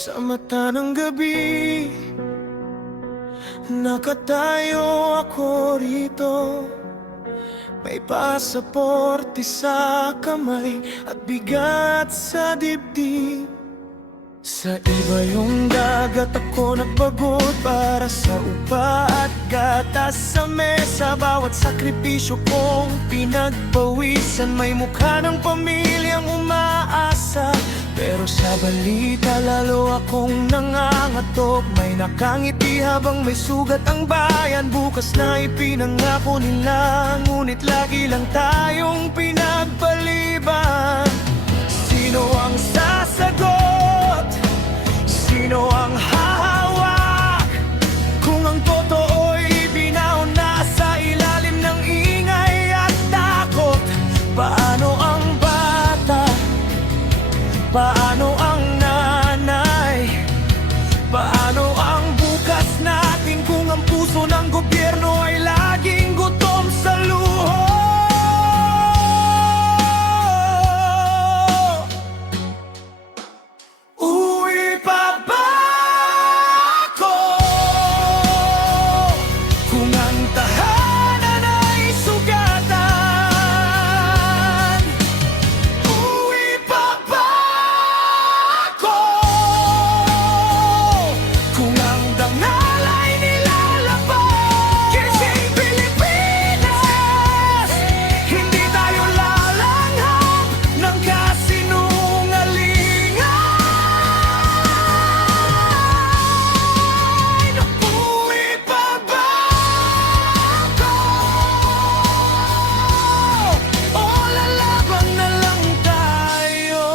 Sa mata ng gabi, nakatayo ako rito. May pasaporte sa kamay at bigat sa dibdib. Sa iba yung dagat, ako nagpagod para sa upa at gatas sa mesa. Bawat sakripisyo kong pinagpawisan, may mukha ng pamilyang umaasa. Pero sa balita lalo akong nangangatok. May nakangiti habang may sugat ang bayan. Bukas na ipinangako nila, ngunit lagi lang tayong pinagpaliban. Sino ang sasagot? Sino ang hahawak? Kung ang totoo'y binahon na sa ilalim ng ingay at takot. Paano ang bata? Paano ang nanay? Paano ang bukas natin kung ang puso ng gobyerno ay laging gutom sa luho? Uwi pa ba ako kung ang tahanan ay sugatan? Uwi pa ba ako kung ang dangal ay nilalaban? Kising Pilipinas, hindi tayo lalanghap ng kasinungalingan. Uwi pa ba ako o lalaban na lang tayo?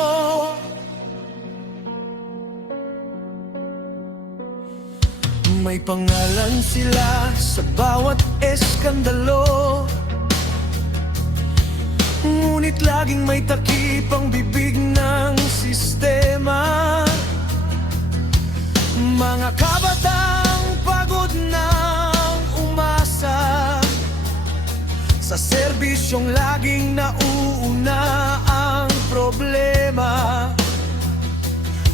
May pangalan sila sa bawat eskandalo, ngunit laging may takip ang bibig ng sistema. Mga kabatang pagod ng umasa sa serbisyong laging nauuna ang problema.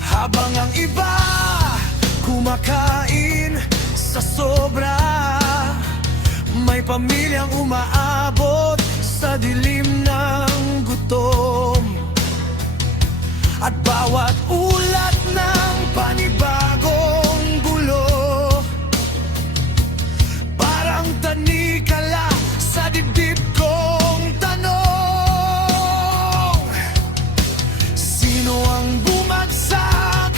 Habang ang iba kumakain sa sobra, may pamilyang umaabot sa dilim ng gutom. At bawat ulat ng panibagong gulo, parang tanikala sa dibdib kong tanong. Sino ang bumagsak?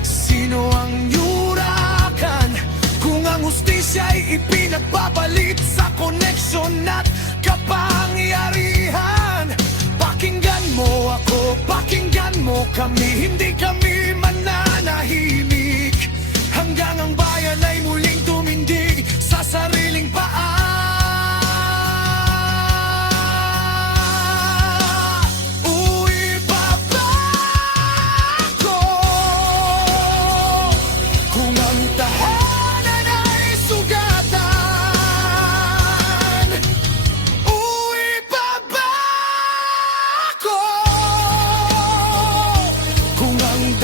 Sino ang yurakan? Kung ang hustisya'y ipinagpapalit sa koneksyon at kapangyarihan. Pakinggan mo ako, pakinggan mo kami, hindi kami mananahimik hanggang ang bayan ay muling tumindig sa sariling paa. Uwi pa ba ako kung ang tahanan ay sugatan? Uwi pa ba ako kung ang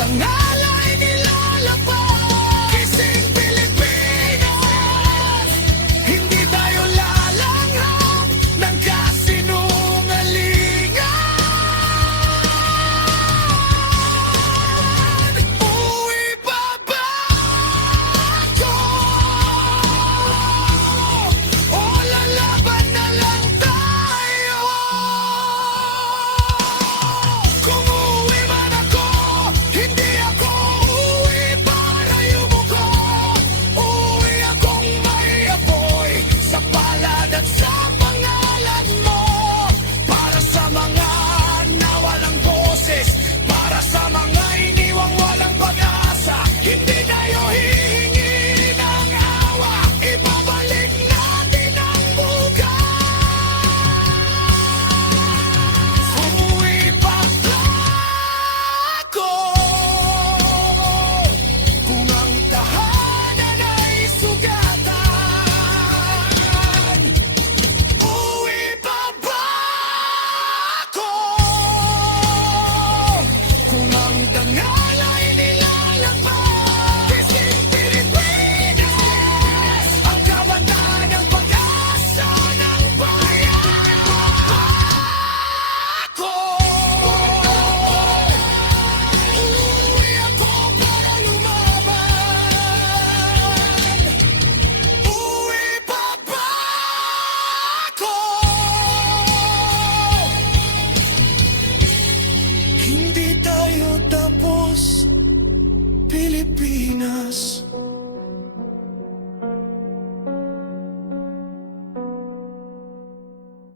Pilipinas.